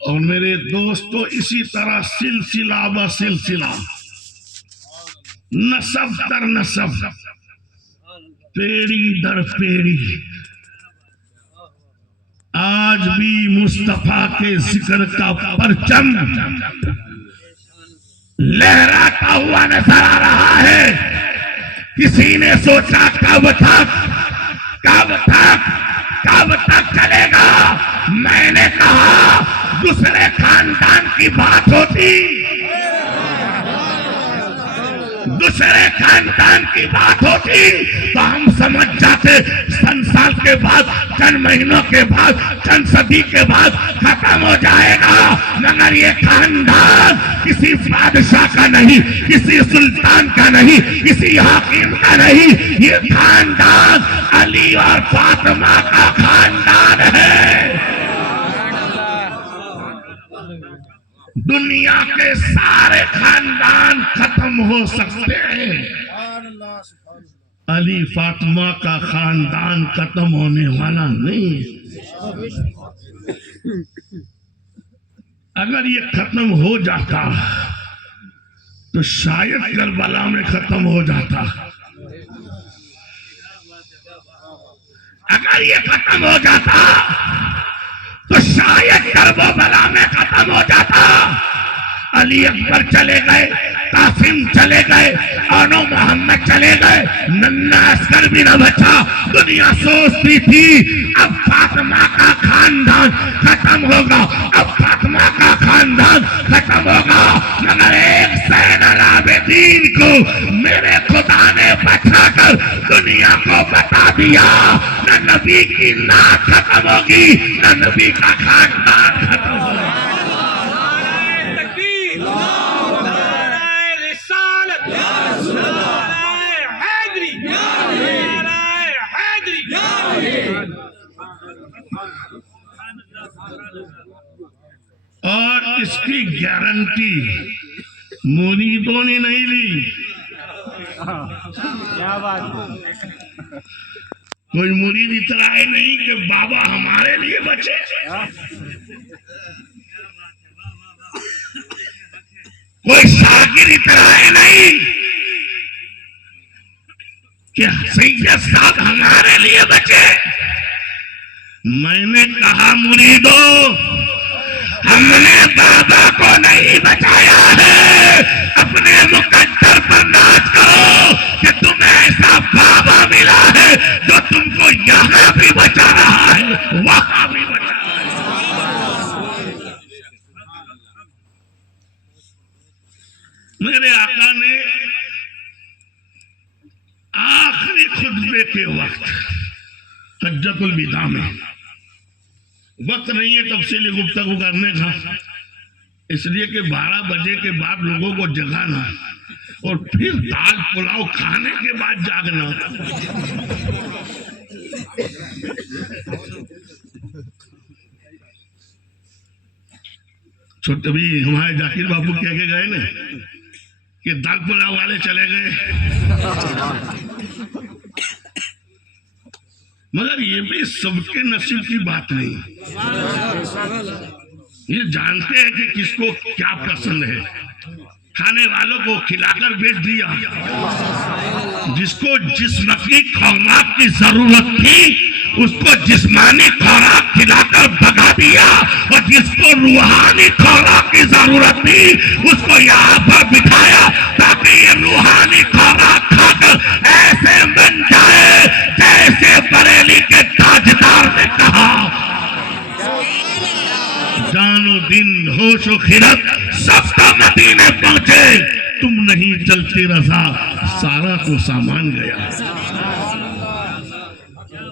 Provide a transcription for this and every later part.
और मेरे दोस्तों, इसी तरह सिलसिला ब सिलसिला, नसब दर नसब, पेड़ी दर पेड़ी, आज भी मुस्तफा के जिक्र का परचम लहराता हुआ नजर आ रहा है। किसी ने सोचा कब तक चलेगा। मैंने कहा दूसरे खानदान की बात होती, दूसरे खानदान की बात होती तो हम समझ जाते चंद साल के बाद, चंद महीनों के बाद, चंद सदी के बाद खत्म हो जाएगा। मगर ये खानदान किसी बादशाह का नहीं, किसी सुल्तान का नहीं, किसी हाकिम का नहीं, ये खानदान अली और फातिमा का खानदान है। दुनिया के सारे खानदान खत्म हो सकते हैं, अली फातिमा का खानदान खत्म होने वाला नहीं। अगर ये खत्म हो जाता तो शायद करबला में खत्म हो जाता। अगर ये खत्म हो जाता तो शायद करबला में खत्म हो जाता। अली अकबर चले गए, कासिम चले गए, आनो मोहम्मद चले गए, नन्ना अस्कर भी न बचा। दुनिया सोचती थी अब फातिमा का खानदान खत्म होगा, अब फातिमा का खानदान खत्म होगा। मगर एक ज़ैनुल आबिदीन को मेरे खुदा ने बचाकर दुनिया को बता दिया, न नबी की नात खत्म होगी, न नबी का खानदान खत्म होगा। और इसकी गारंटी मुरीदों ने नहीं ली। क्या बात है। कोई मुरीद इतराए नहीं कि बाबा हमारे लिए बचे। कोई शागिर इतराए नहीं कि सैयद साहब हमारे लिए बचे। मैंने कहा मुरीदों, हमने बाबा को नहीं बचाया है, अपने मुकद्दर पर नाज करो कि तुम्हें ऐसा बाबा मिला है जो तुमको यहाँ भी बचा रहा है, वहां भी बचा रहा है। मेरे आका ने आखिरी खुतबे के वक्त हज्जतुल विदा में, वक्त नहीं है तफसीली गुफ्तगू करने का, इसलिए कि 12 बजे के बाद लोगों को जगाना और फिर दाल पुलाव खाने के बाद जागना। छोटे भी हमारे जाकिर बाबू कह के गए ना कि दाल पुलाव वाले चले गए, मगर ये भी सबके नसीब की बात नहीं। ये जानते हैं कि किसको क्या पसंद है, खाने वालों को खिलाकर बेच दिया। जिसको जिस्मानी खुराक की जरूरत थी उसको जिस्मानी खुराक खिलाकर भगा दिया, और जिसको रूहानी खुराक की जरूरत थी उसको यहाँ पर बिठाया ताकि ये रूहानी खुराक खाकर ऐसे बन जाए जैसे बरेली के ताजदार ने कहा, जानो दिन होशो खिरत सबका मदीने पहुंचे, तुम नहीं चलती रजा सारा को सामान गया।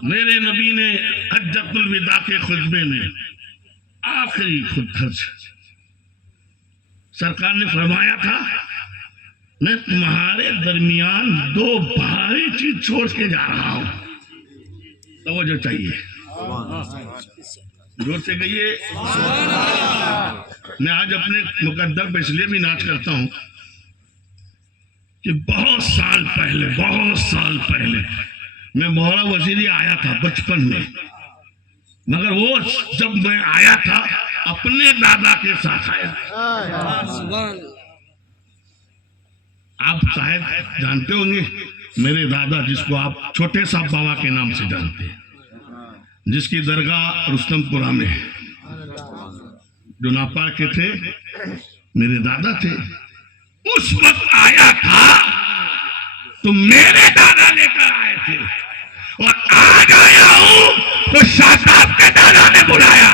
मेरे नबी ने हज्जतुल विदा के खुतबे में आखिरी खुतबा सरकार ने फरमाया था, मैं तुम्हारे दरमियान 2 भारी चीज छोड़ के जा रहा हूं, तवज्जो चाहिए, जोर से कहिए। मैं आज अपने मुकद्दर पे इसलिए भी नाच करता हूं कि बहुत साल पहले मैं मोहरा वजीरी आया था बचपन में, मगर वो जब मैं आया था अपने दादा के साथ आया। आप शायद जानते होंगे मेरे दादा, जिसको आप छोटे साहब बाबा के नाम से जानते हैं, जिसकी दरगाह रुस्तमपुरा में है, जो नापार के थे, मेरे दादा थे। उस वक्त आया था तो मेरे दादा लेकर आए थे, और आज आया हूं तो शाह साहब के दादा ने बुलाया।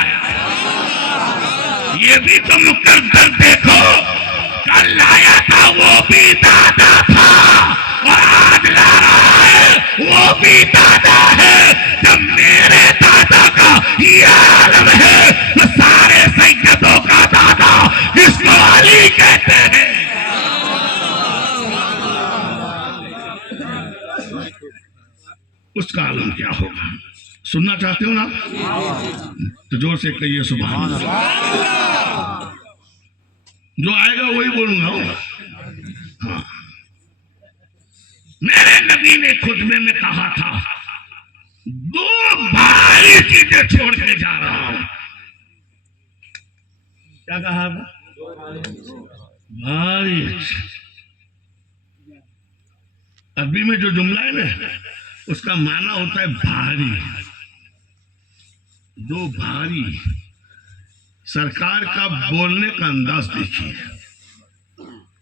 ये भी तुम कर देखो, कल लाया था वो भी दादा था, और आज ला रहा है वो भी दादा है। जब मेरे दादा का ये आलम है तो सारे सैयदों का दादा इसको अली कहते हैं। उसका आलम क्या होगा, सुनना चाहते हो ना? तो जोर से कहिए सुभान अल्लाह। जो आएगा वही बोलूंगा। हाँ, मेरे नबी ने खुतबे में कहा था, दो भारी चीजें छोड़ के जा रहा हूं। क्या कहा था? भारी। अरबी में जो जुमला है ना, उसका माना होता है भारी। दो भारी। सरकार का बोलने का अंदाज देखिए,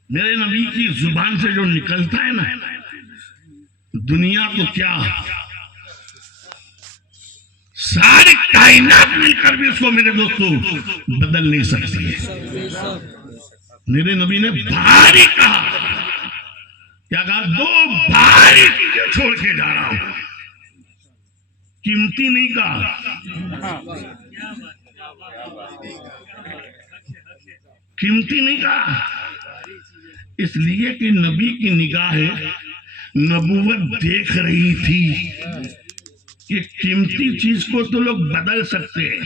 मेरे नबी की जुबान से जो निकलता है ना, दुनिया को क्या सारी कायनात मिलकर भी उसको मेरे दोस्तों बदल नहीं सकती है। मेरे नबी ने भारी कहा। क्या कहा? दो भारी चीजें छोड़ के जा रहा हूं। कीमती नहीं कहा, कीमती नहीं कहा, इसलिए कि नबी की निगाहें नबूवत देख रही थी कि कीमती चीज को तो लोग बदल सकते हैं,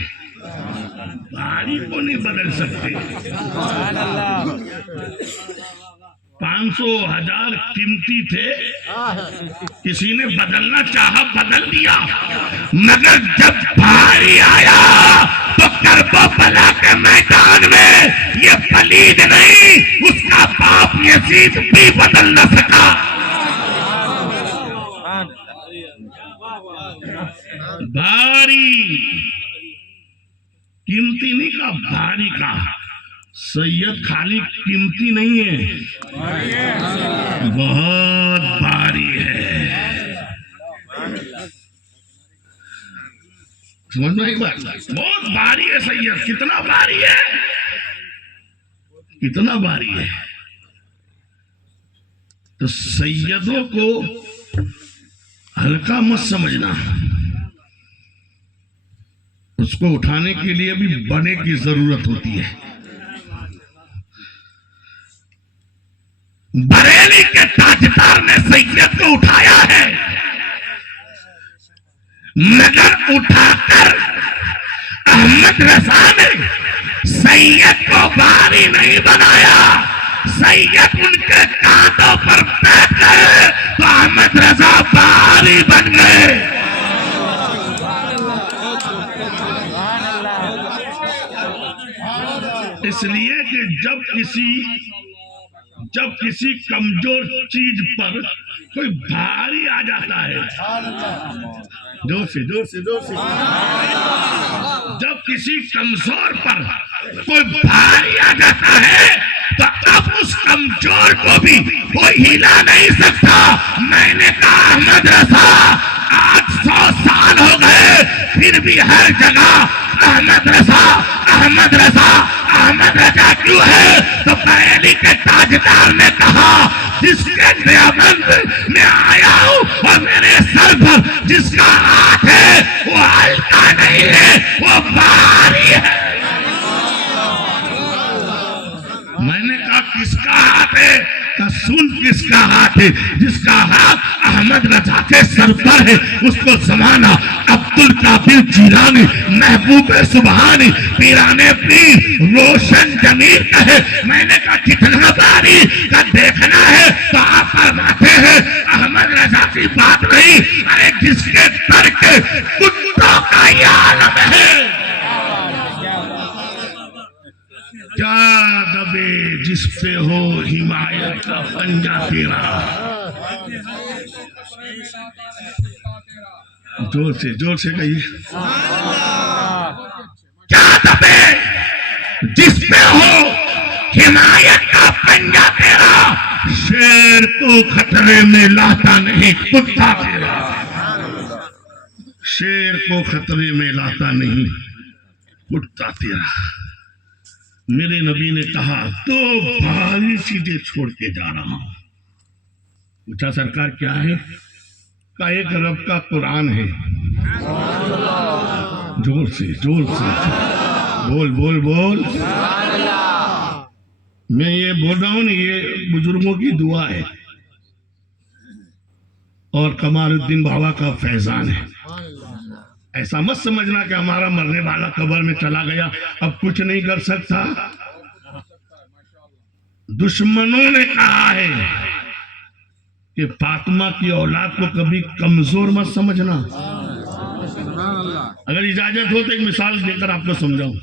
भारी को नहीं बदल सकते। 500 1000 कीमती थे, किसी ने बदलना चाहा बदल दिया, मगर जब भारी आया तो करबला के मैदान में ये पलीद नहीं, उसका बाप यजीद भी बदल न सका। भारी, कीमती नहीं का, भारी का। सैयद खाली कीमती नहीं है, बहुत भारी है। समझ में एक बात, बहुत भारी है सैयद। कितना भारी है, कितना भारी है। तो सैयदों को हल्का मत समझना, उसको उठाने के लिए भी बड़े की जरूरत होती है। बरेली के ताजदार ने सैयद को उठाया है, मगर उठाकर अहमद रजा ने सैयद को भारी नहीं बनाया। सैयद उनके कांधों पर बैठ गए तो अहमद रजा भारी बन गए। इसलिए कि जब किसी कमजोर चीज पर कोई भारी आ जाता है, जोर से जब किसी कमजोर पर कोई भारी आ जाता है तो अब उस कमजोर को भी कोई हिला नहीं सकता। मैंने कहा अहमद रजा आज 100 साल हो गए, फिर भी हर जगह अहमद रजा क्यों है? तो बरेली के ताजदार ने कहा, जिसके नियामत में आया हूं और मेरे सर पर जिसका हाथ है वो हल्का नहीं है, वो भारी है। मैंने कहा किसका हाथ है? तो सुन किसका हाथ है? जिसका हाथ अहमद रजा के सर पर है, उसको जमाना अब्दुल कादिर जिलानी, महबूब सुबहानी, पीराने पीर रोशन जमीर कहे। मैंने कहा कितना बारी का देखना है तो आप फरमाते हैं अहमद रजा की बात नहीं, अरे जिसके दर के कुत्तों का ये आलम है। क्या दबे जिस पे हो हिमायत का पंजा तेरा। जोर से कहिए। क्या दबे जिस पे हो हिमायत का पंजा तेरा, शेर को खतरे में लाता नहीं कुत्ता तेरा। शेर को खतरे में लाता नहीं कुत्ता तेरा। मेरे नबी ने कहा तो भारी चीजें छोड़ के जा रहा हूं। पूछा सरकार क्या है? का एक रब का कुरान है। जोर से बोल बोल बोल। मैं ये बोल रहा हूं ना, ये बुजुर्गों की दुआ है और कमालुद्दीन बाबा का फैजान है। ऐसा मत समझना कि हमारा मरने वाला कब्र में चला गया अब कुछ नहीं कर सकता। दुश्मनों ने कहा है कि फातिमा की औलाद को कभी कमजोर मत समझना। अगर इजाजत हो तो एक मिसाल देकर आपको समझाऊं।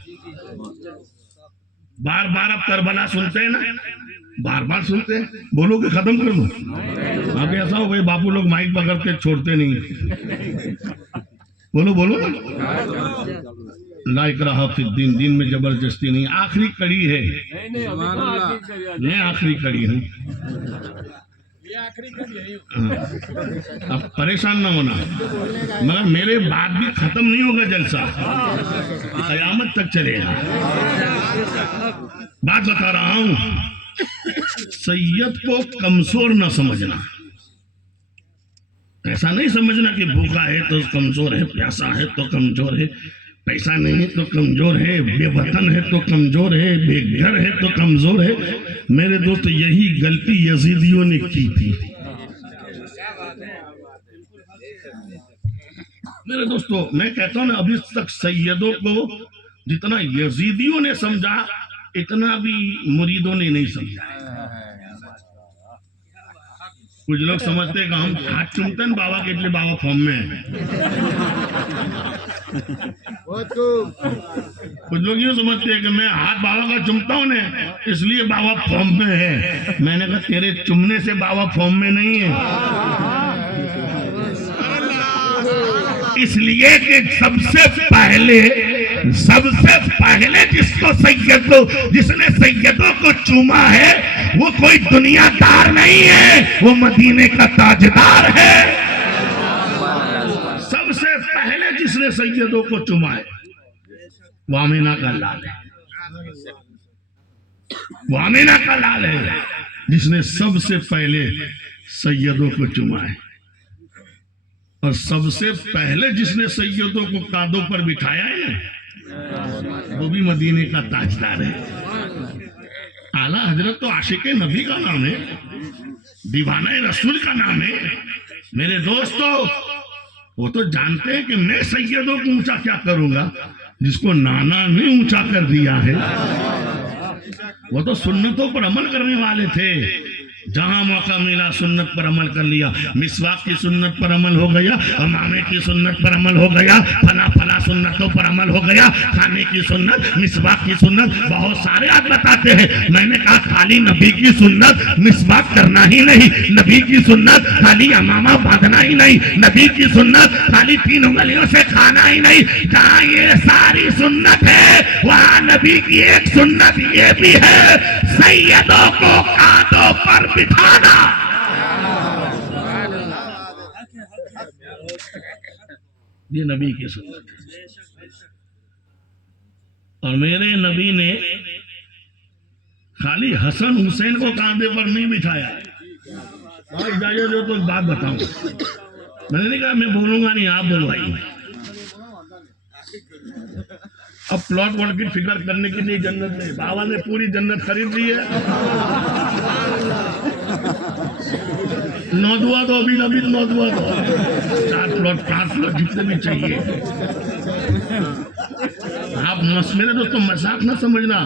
बार बार आप करबला सुनते हैं ना, बार बार सुनते हैं, बोलो कि खत्म कर दो। आगे ऐसा हो भाई बापू लोग माइक पकड़ के छोड़ते नहीं। बोलो लाइक रहा फिर दिन में जबरदस्ती नहीं। आखिरी कड़ी है, मैं आखिरी कड़ी हूँ। अब परेशान ना होना, मगर मेरे बाद भी खत्म नहीं होगा जलसा, कयामत तक चलेगा। बात बता रहा हूँ, सैयद को कमजोर न समझना। ऐसा नहीं समझना कि भूखा है तो कमजोर है, प्यासा है तो कमजोर है, पैसा नहीं है तो कमजोर है, बेवतन है तो कमजोर है, बेघर है तो कमजोर है। मेरे दोस्त यही गलती यजीदियों ने की थी। मेरे दोस्तों मैं कहता हूं ना, अभी तक सैयदों को जितना यजीदियों ने समझा इतना भी मुरीदों ने नहीं समझा। कुछ लोग समझते हैं कि हम हाथ चूमते हैं बाबा के, इसलिए बाबा फॉर्म में है। कुछ लोग यूँ समझते हैं कि मैं हाथ बाबा का चूमता हूँ ना इसलिए बाबा फॉर्म में है। मैंने कहा तेरे चुमने से बाबा फॉर्म में नहीं है, इसलिए कि सबसे पहले जिसने सैयदों को चूमा है वो कोई दुनियादार नहीं है, वो मदीने का ताजदार है। सबसे पहले जिसने सैयदों को चूमा है वो आमीना का लाल है। वो आमीना का लाल है जिसने सबसे पहले सैयदों को चूमा है। और सबसे पहले जिसने सैयदों को कांधों पर बिठाया है ना वो भी मदीने का ताजदार है। आला हजरत तो आशिक नबी का नाम है, दीवाना रसूल का नाम है। मेरे दोस्तों वो तो जानते हैं कि मैं सैयदों को ऊंचा क्या करूंगा, जिसको नाना ने ऊंचा कर दिया है। वो तो सुन्नतों पर अमल करने वाले थे, जहां मौका मिला सुन्नत पर अमल कर लिया। मिसवाक की सुन्नत पर अमल हो गया, हमामे की सुन्नत पर अमल हो गया, फला सुन्नतों पर अमल हो गया, खाने की सुन्नत, मिसवाक की सुन्नत, बहुत सारे आज बताते हैं। मैंने कहा खाली नबी की सुन्नत मिसवाक करना ही नहीं, नबी की सुन्नत खाली हमामा बांधना ही नहीं, नबी की सुन्नत खाली 3 उंगलियों से खाना ही नहीं। जहाँ ये सारी सुन्नत है वहाँ नबी की एक सुन्नत ये भी है, सैयदों को कांधों पर बिठाना। ये नबी की सुन्नत है। और मेरे नबी ने खाली हसन हुसैन को कांधे पर नहीं बिठाया। इजाजत दो तो बात बताऊं, मैंने नहीं कहा मैं बोलूंगा नहीं, आप बोलवाइए। अब प्लॉट वॉट की फिक्र करने के लिए जन्नत नहीं, बाबा ने पूरी जन्नत खरीद ली है। नौदुआ दो, अभी अभी नौदुआ दो, 4 प्लॉट 5 प्लॉट जितने भी चाहिए। आप मेरे दोस्तों मजाक ना समझना,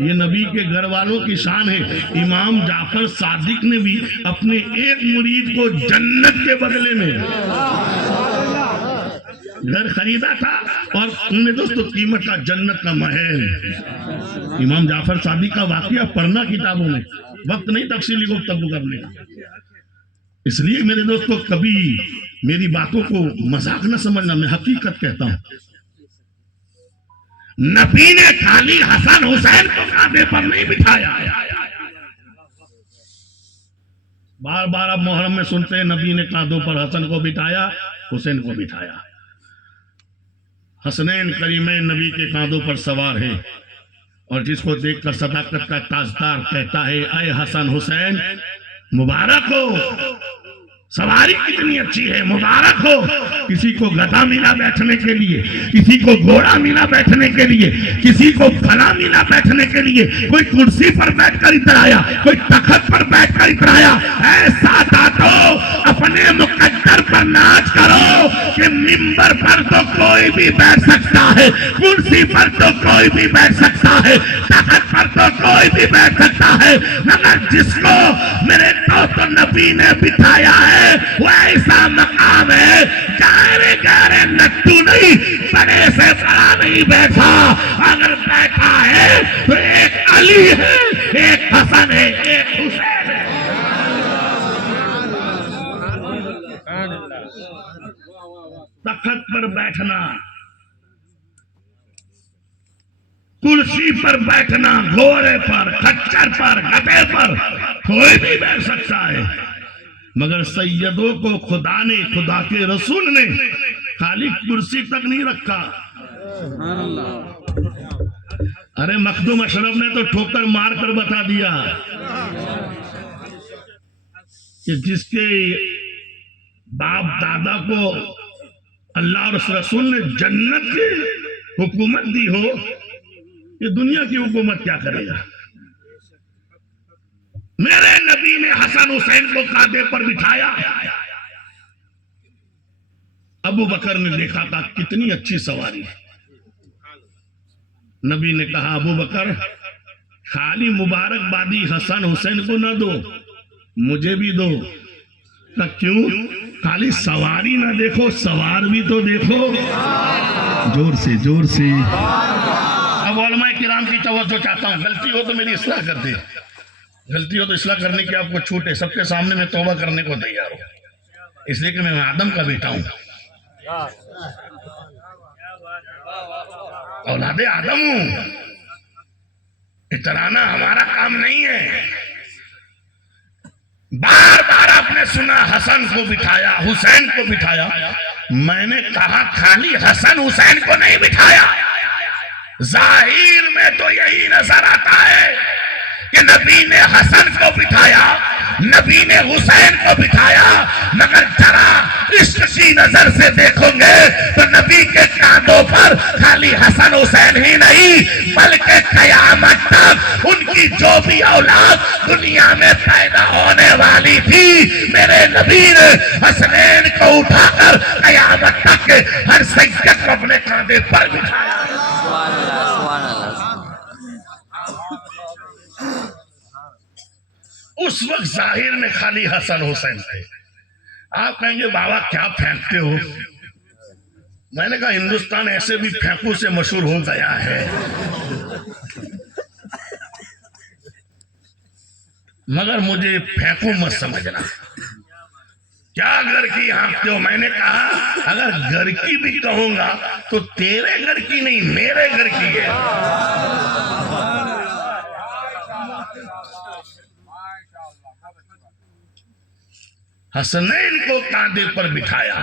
ये नबी के घर वालों की शान है। इमाम जाफर सादिक ने भी अपने एक मुरीद को जन्नत के बदले में घर खरीदा था, और उनमें दोस्तों कीमत का जन्नत का महल। इमाम जाफर सादिक का वाकया पढ़ना किताबों में, वक्त नहीं तफसीली गुफ्तगू करने का। इसलिए मेरे दोस्तों कभी मेरी बातों को मजाक न समझना, मैं हकीकत कहता हूं। नबी ने खाली हसन हुसैन को कांधे पर नहीं बिठाया। बार बार अब मोहर्रम में सुनते हैं नबी ने कांधों पर हसन को बिठाया, हुसैन को बिठाया। हसनैन करीमैन नबी के कांधों पर सवार है, और जिसको देखकर सदाकत का ताजदार कहता है, अय हसन हुसैन मुबारक हो, सवारी कितनी अच्छी है, मुबारक हो। किसी को गधा मिला बैठने के लिए, किसी को घोड़ा मिला बैठने के लिए, किसी को फला मिला बैठने के लिए, कोई कुर्सी पर बैठकर इधर आया, कोई तखत पर बैठकर इधर आया। ऐसा दातो अपने मुकद्दर पर नाच करो कि मिंबर पर तो कोई भी बैठ सकता है, कुर्सी पर तो कोई भी बैठ सकता है, तखत पर तो कोई भी बैठ सकता है, मगर जिसको मेरे तो नबी ने बिठाया है वो ऐसा मकाम है, गारे गारे नट्टू नहीं, बड़े से बड़ा नहीं बैठा। अगर बैठा है तो एक अली है, एक हसन है, एक हुसैन है। तख्त पर बैठना, कुर्सी पर बैठना, घोड़े पर, खच्चर पर, गधे पर कोई भी बैठ सकता है, मगर सैयदों को खुदा ने, खुदा के रसूल ने खाली कुर्सी तक नहीं रखा। अरे मखदूम अशरफ ने तो ठोकर मार कर बता दिया कि जिसके बाप दादा को अल्लाह और रसूल ने जन्नत की हुकूमत दी हो, ये दुनिया की हुकूमत क्या करेगा। मेरे नबी ने हसन हुसैन को कांधे पर बिठाया। अबू बकर ने देखा था कितनी अच्छी सवारी है। नबी ने कहा, अबू बकर खाली मुबारकबादी हसन हुसैन को ना दो, मुझे भी दो। तो क्यों? खाली सवारी ना देखो, सवार भी तो देखो। जोर से जोर से। अब उलमा किराम की तवज्जो चाहता हूं, गलती हो तो मेरी इस्लाह कर दे, गलती हो तो इस्लाह करने की आपको छूट है। सबके सामने मैं तौबा करने को तैयार हूं, इसलिए कि मैं आदम का बेटा हूं, औलादे आदम हूं। इतराना हमारा काम नहीं है। बार बार आपने सुना हसन को बिठाया, हुसैन को बिठाया। मैंने कहा खाली हसन हुसैन को नहीं बिठाया। जाहिर में तो यही नजर आता है कि नबी ने हसन को बिठाया, नबी ने हुसैन को बिठाया, मगर जरा इश्क़ी नजर से देखोगे तो नबी के कांधों पर खाली हसन हुसैन ही नहीं, बल्कि कयामत तक उनकी जो भी औलाद दुनिया में पैदा होने वाली थी, मेरे नबी ने हसनैन को उठाकर कयामत तक के हर सैयद को अपने कांधे पर बिठाया। उस वक्त जाहिर में खाली हसन हुसैन थे। आप कहेंगे बाबा क्या फेंकते हो? मैंने कहा हिंदुस्तान ऐसे भी फेंकू से मशहूर हो गया है, मगर मुझे फेंकू मत समझना। क्या घर की हाँकते हो? मैंने कहा अगर घर की भी कहूंगा तो तेरे घर की नहीं, मेरे घर की है। हसनैन को कांधे पर बिठाया।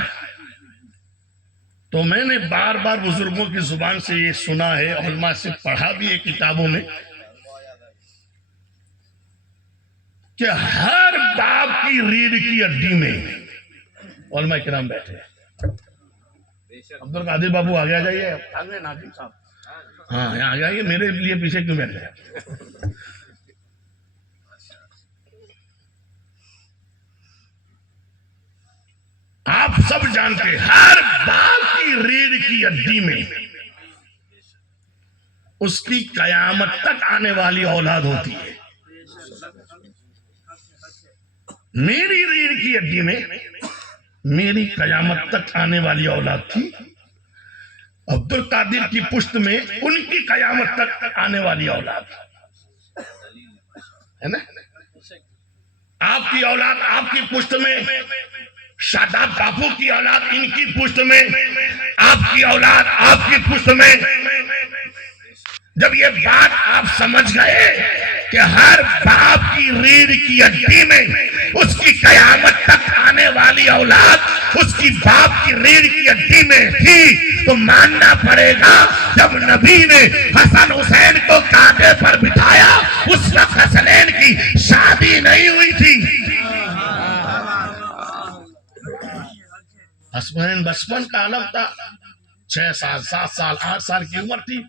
तो मैंने बार बार बुजुर्गों की जुबान से ये सुना है, उलमा से पढ़ा भी है किताबों में, कि हर बाप की रीढ़ की हड्डी में उलमा किराम बैठे। अब्दुल कादिर बाबू आगे आ जाइए, आगे नाजिम साहब, हाँ यहाँ आ जाइए, मेरे लिए पीछे क्यों बैठ गए? आप सब जानते हैं, हर बाप की रीढ़ की हड्डी में उसकी कयामत तक आने वाली औलाद होती है। मेरी रीढ़ की हड्डी में मेरी कयामत तक आने वाली औलाद थी। अब्दुल कादिर की पुश्त में उनकी कयामत तक आने वाली औलाद है ना। आपकी औलाद आपकी पुश्त में, शादाब बापू की औलाद इनकी पुश्त में, आपकी औलाद आपकी पुश्त में। जब ये बात आप समझ गए कि हर बाप की रीढ़ की हड्डी में उसकी कयामत तक आने वाली औलाद उसकी बाप की रीढ़ की हड्डी में थी, तो मानना पड़ेगा जब नबी ने हसन हुसैन को कांधे पर बिठाया उस वक्त हसनैन की शादी नहीं हुई थी। हसनैन बचपन का आलम था, 6 साल 7 साल 8 साल की उम्र थी,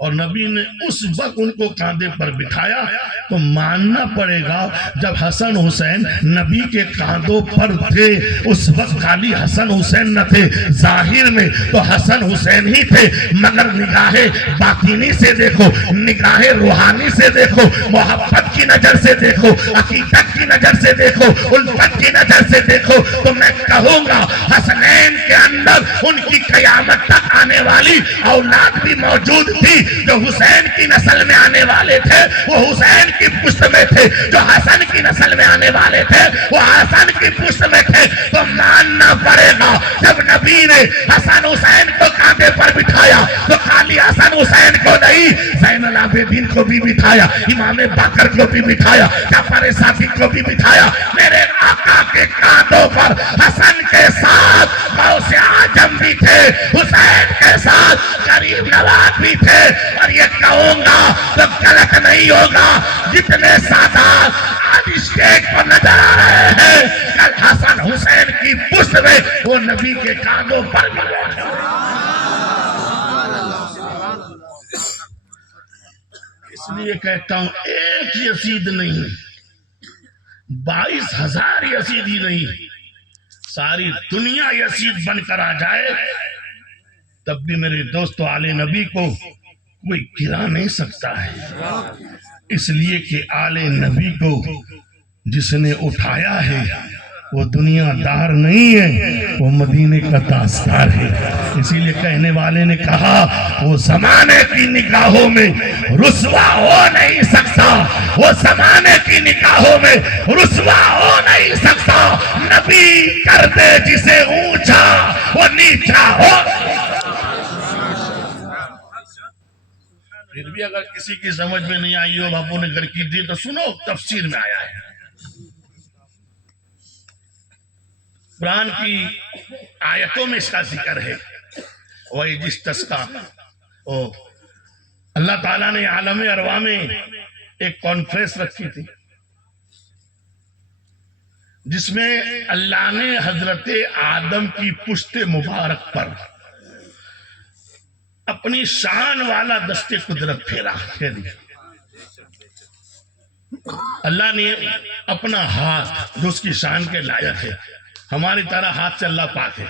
और नबी ने उस वक्त उनको कांधे पर बिठाया। तो मानना पड़ेगा जब हसन हुसैन नबी के कांधों पर थे उस वक्त खाली हसन हुसैन न थे, जाहिर में तो हसन हुसैन ही थे, मगर निगाहे बातिनी से देखो, निगाहे रूहानी से देखो, मोहब्बत की नजर से देखो, हकीकत की नजर से देखो, उल्फत की नजर से देखो, तो मैं कहूंगा हसनैन के अंदर उनकी कयामत तक आने वाली औलाद भी मौजूद थी। जो हुसैन की नस्ल में आने वाले थे वो हुसैन की पुश्त में थे, जो हसन की नस्ल में आने वाले थे वो हसन की पुश्त में थे। तो मानना पड़ेगा जब नबी ने हसन हुसैन को कांधे पर बिठाया तो खाली हसन हुसैन को नहीं, ज़ैनुल आबिदीन को भी बिठाया, इमाम बाकर को भी बिठाया, जाफर सादिक को भी बिठाया। मेरे आका के कांधों पर हसन के साथ गौसे आजम भी थे, हुसैन के साथ गरीब नवाज भी थे। और ये कहूंगा तो गलत नहीं होगा, जितने सादात आज स्टेज पर नजर आ रहे हैं कल हसन हुसैन की पुश्त में वो नबी के कांधों पर मिले। इसलिए कहता हूं एक यजीद नहीं, 22,000 यजीदी नहीं, सारी दुनिया यजीद बनकर आ जाए तब भी मेरे दोस्तों आले नबी को कोई गिरा नहीं सकता है। इसलिए कि आले नबी को जिसने उठाया है वो दुनियादार नहीं है, वो मदीने का ताजदार है। इसीलिए कहने वाले ने कहा वो जमाने की निगाहों में रुसवा हो नहीं सकता, वो जमाने की निगाहों में रुसवा हो नहीं सकता। नबी कर दे जिसे ऊंचा वो नीचा हो। फिर भी अगर किसी की समझ में नहीं आई हो, बापू ने घर की दी तो सुनो, तफसीर में आया है। कुरान की आयतों में इसका जिक्र है। वही जिस तस्का ओ अल्लाह ताला ने आलम अरवा में एक कॉन्फ्रेंस रखी थी जिसमें अल्लाह ने हजरत आदम की पुश्त मुबारक पर अपनी शान वाला दस्ते कुदरत फेरी। अल्लाह ने अपना हाथ जो उसकी शान के लायक है, हमारी तरह हाथ से अल्लाह पाक है,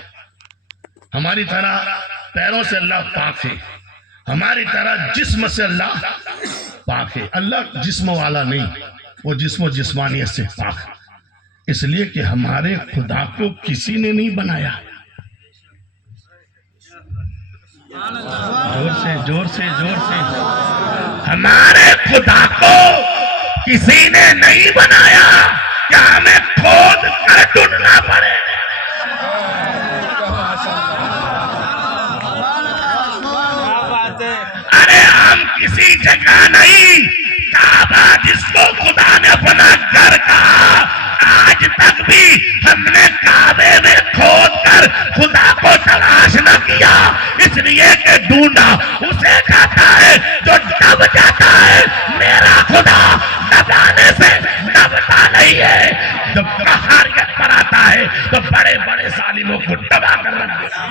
हमारी तरह पैरों से अल्लाह पाक है, हमारी तरह जिस्म से अल्लाह पाक है। अल्लाह जिस्म वाला नहीं, वो जिस्म जिस्मानियत से पाक है। इसलिए कि हमारे खुदा को किसी ने नहीं बनाया। जोर से जोर से जोर से, हमारे खुदा को किसी ने नहीं बनाया क्या हमें खोद कर ढूंढना पड़े। अरे हम किसी जगह नहीं, काबा जिसको खुदा ने अपना घर कहा, आज तक भी हमने काबे में खोद कर खुदा को तलाश न किया, इसलिए कि ढूंढा उसे जाता है जो दब जाता है। मेरा खुदा दबाने से दबता नहीं है, जब कहारियत पर आता है तो बड़े बड़े जालिमों को दबा कर रख देता है।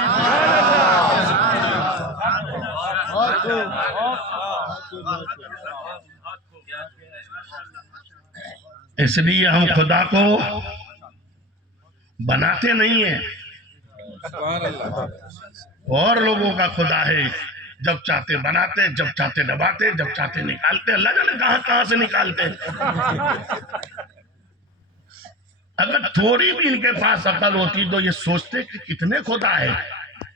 इसलिए हम खुदा को बनाते नहीं है, और लोगों का खुदा है, जब चाहते बनाते, जब चाहते दबाते, जब चाहते निकालते। अल्लाह जाने कहां कहां से निकालते। अगर थोड़ी भी इनके पास अकल होती तो ये सोचते कि कितने खुदा है।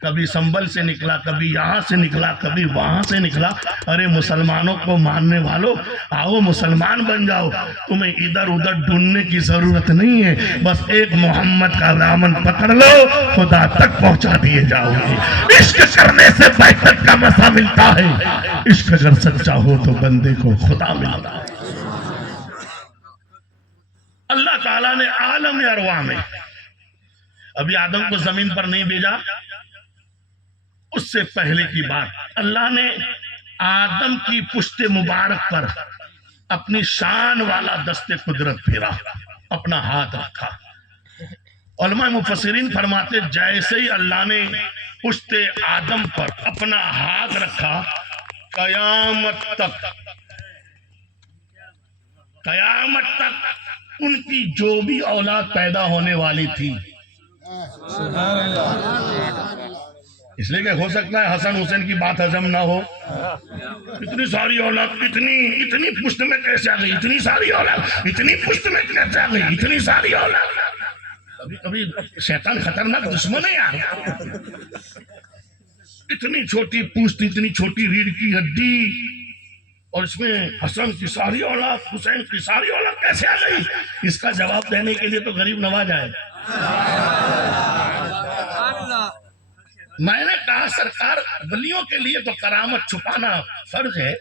कभी संबल से निकला, कभी यहाँ से निकला, कभी वहां से निकला। अरे मुसलमानों को मानने वालों, आओ मुसलमान बन जाओ। तुम्हें इधर उधर ढूंढने की जरूरत नहीं है, बस एक मोहम्मद का दामन पकड़ लो, खुदा तक पहुंचा दिए जाओगे। इश्क करने से बैठक का मसा मिलता है। इश्क अगर सच्चा हो तो बंदे को खुदा मिलता है। अल्लाह ताला ने आलम अरवा में अभी आदम को जमीन पर नहीं भेजा, उससे पहले की बात, अल्लाह ने आदम की पुश्ते मुबारक पर अपनी शान वाला दस्ते कुदरत फेरा, अपना हाथ रखा। उलमा मुफस्सिरीन फरमाते जैसे ही अल्लाह ने पुश्ते आदम पर अपना हाथ रखा, कयामत तक उनकी जो भी औलाद पैदा होने वाली थी, इसलिए क्या हो सकता है हसन हुसैन की बात हजम ना हो। इतनी सारी औलाद, इतनी पुश्त में कैसे आ गई, इतनी सारी औलाद, इतनी पुश्त में कैसे आ गई, इतनी सारी औलाद। कभी कभी शैतान खतरनाक दुश्मन है यार। इतनी छोटी पुश्त, इतनी छोटी रीढ़ की हड्डी, और इसमें हसन की सारी औलाद, हुसैन की सारी औलाद कैसे आ गई। इसका जवाब देने के लिए तो गरीब नवाज आए। मैंने कहा सरकार, वलियों के लिए तो करामत छुपाना फर्ज है।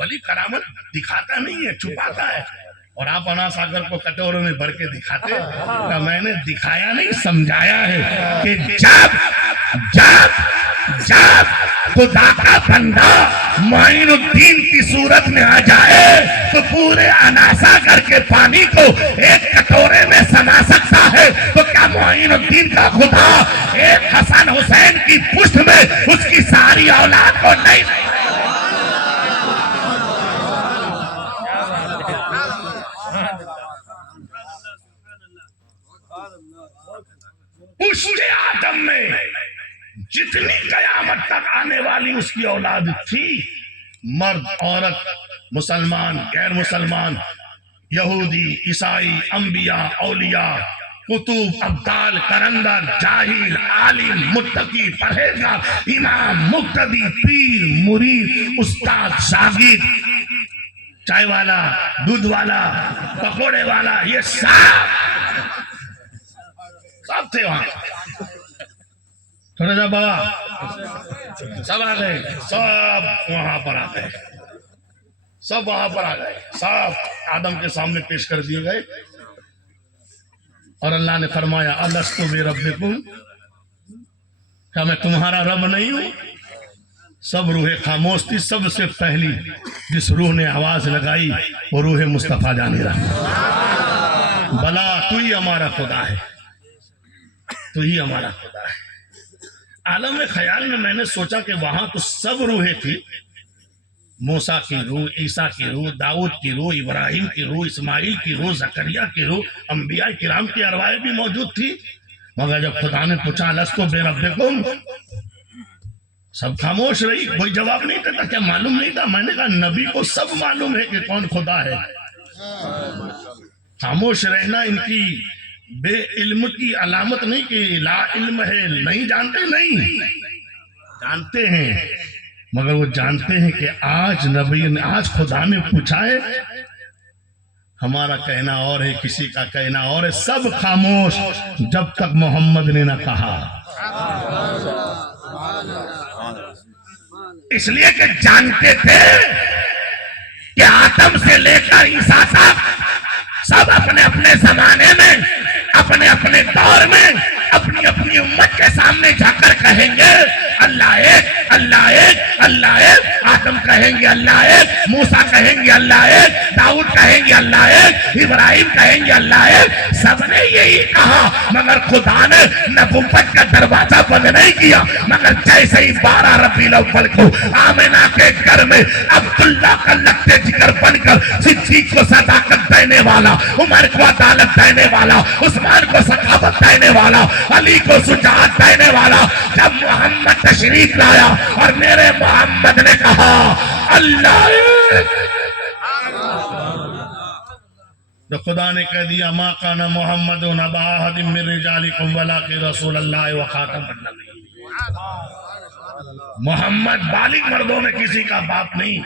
वली करामत दिखाता नहीं है, छुपाता है। और आप अना सागर को कटोरों में भर के दिखाते। तो मैंने दिखाया नहीं, समझाया है कि जब जब जब खुदा का बंदा मोइनुद्दीन की सूरत में आ जाए तो पूरे अनासागर के पानी को एक कटोरे में समा सकता है। तो क्या मोइनुद्दीन का खुदा एक हसन हुसैन की पुष्ट में उसकी सारी औलाद को नहीं? पुष्ट आदम में जितनी कयामत तक आने वाली उसकी औलाद थी, मर्द औरत, मुसलमान गैर मुसलमान, यहूदी ईसाई, अंबिया औलिया, कुतुब अब्दाल, करंदर, जाहिल, आलिम, मुत्तकी, परहेजगार, इमाम, मुक्तदी, पीर, मुरीद, उस्ताद, शागिर्द, चाय वाला, दूध वाला, पकोड़े वाला, ये सब थे वहां। थोड़ा सा बाबा सब आ गए, सब वहां पर आ गए, सब वहां पर आ गए, सब आदम के सामने पेश कर दिए गए। और अल्लाह ने फरमाया अलस्तु बिरब्बिकुम, क्या मैं तुम्हारा रब नहीं हूं? सब रूहें खामोश थी। सबसे पहली जिस रूह ने आवाज लगाई वो रूह मुस्तफा जाने रहा, भला तू ही हमारा खुदा है, तू ही हमारा खुदा है। आलम में ख्याल में मैंने सोचा कि वहां तो सब रूहें थी, मूसा की रूह, ईसा की रूह, दाऊद की रूह, इब्राहिम की रूह, इस्माइल की रूह, जकरिया की रूह, अंबिया किराम की अरवाहें भी मौजूद थी। मगर जब खुदा ने पूछा अलस्तु बिरब्बिकुम, सब खामोश रही, कोई जवाब नहीं देता। क्या मालूम नहीं था? मैंने कहा नबी को सब मालूम है कि कौन खुदा है। खामोश रहना इनकी बेइल्म की अलामत नहीं कि ला इल्म है, नहीं जानते, नहीं जानते हैं, मगर वो जानते हैं कि आज नबी ने, आज खुदा ने पूछा है। हमारा कहना और है, किसी का कहना और है। सब खामोश जब तक मोहम्मद ने ना कहा। इसलिए कि जानते थे कि आदम से लेकर ईसा तक सब अपने अपने जमाने में, अपने अपने दौर में, अपनी अपनी उम्मत के सामने जाकर कहेंगे अल्लाह एक, अल्लाह एक, अल्लाह एक। आदम कहेंगे अल्लाह एक, मूसा कहेंगे अल्लाह एक, दाऊद कहेंगे अल्लाह एक, इब्राहिम कहेंगे अल्लाह एक। सबने यही कहा, मगर खुदा ने नबुव्वत का दरवाजा बंद नहीं किया। मगर जैसे ही 12 रबीउल अव्वल को आमिना के घर में अब्दुल्ला का लत्ते जिगर बनकर सिद्दीक को सदाकत देने वाला, उमर को अदालत देने वाला, उस्मान को सखावत देने वाला, अली को सुजात देने वाला, जब मोहम्मद तशरीफ लाया और मेरे मोहम्मद ने कहा अल्लाह, तो खुदा ने कह दिया मा काना मोहम्मद नबा अहदिम मिन रिजालिकुम वलाकिन रसूलुल्लाह व खातमुन नबिय्यीन। मोहम्मद बालिग मर्दों में किसी का बाप नहीं,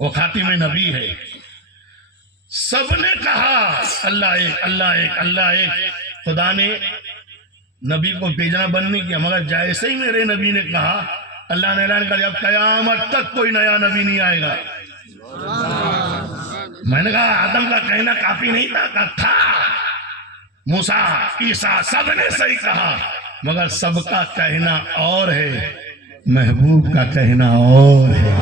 वो खातिम नबी है। सबने कहा अल्लाह एक, अल्लाह एक, अल्लाह एक। खुदा ने नबी को भेजना बंद नहीं किया, मगर जैसे ही मेरे नबी ने कहा, अल्लाह ने ऐलान कर दिया अब कयामत तक कोई नया नबी नहीं आएगा। मैंने कहा आदम का कहना काफी नहीं था, मूसा, ईसा, सबने सही कहा, मगर सबका कहना और है, महबूब का कहना और है।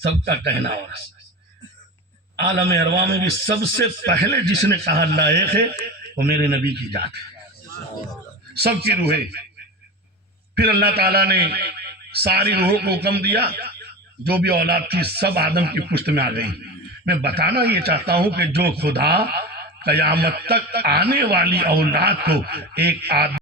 सबका कहना और है। आलम अरवा में भी सबसे पहले जिसने कहा अल्लाह एक है, वो मेरे नबी की जात है, सबकी रूहें। फिर अल्लाह ताला ने सारी रूहों को हुक्म दिया, जो भी औलाद थी सब आदम की पुश्त में आ गई। मैं बताना ये चाहता हूं कि जो खुदा कयामत तक आने वाली औलाद को एक आदमी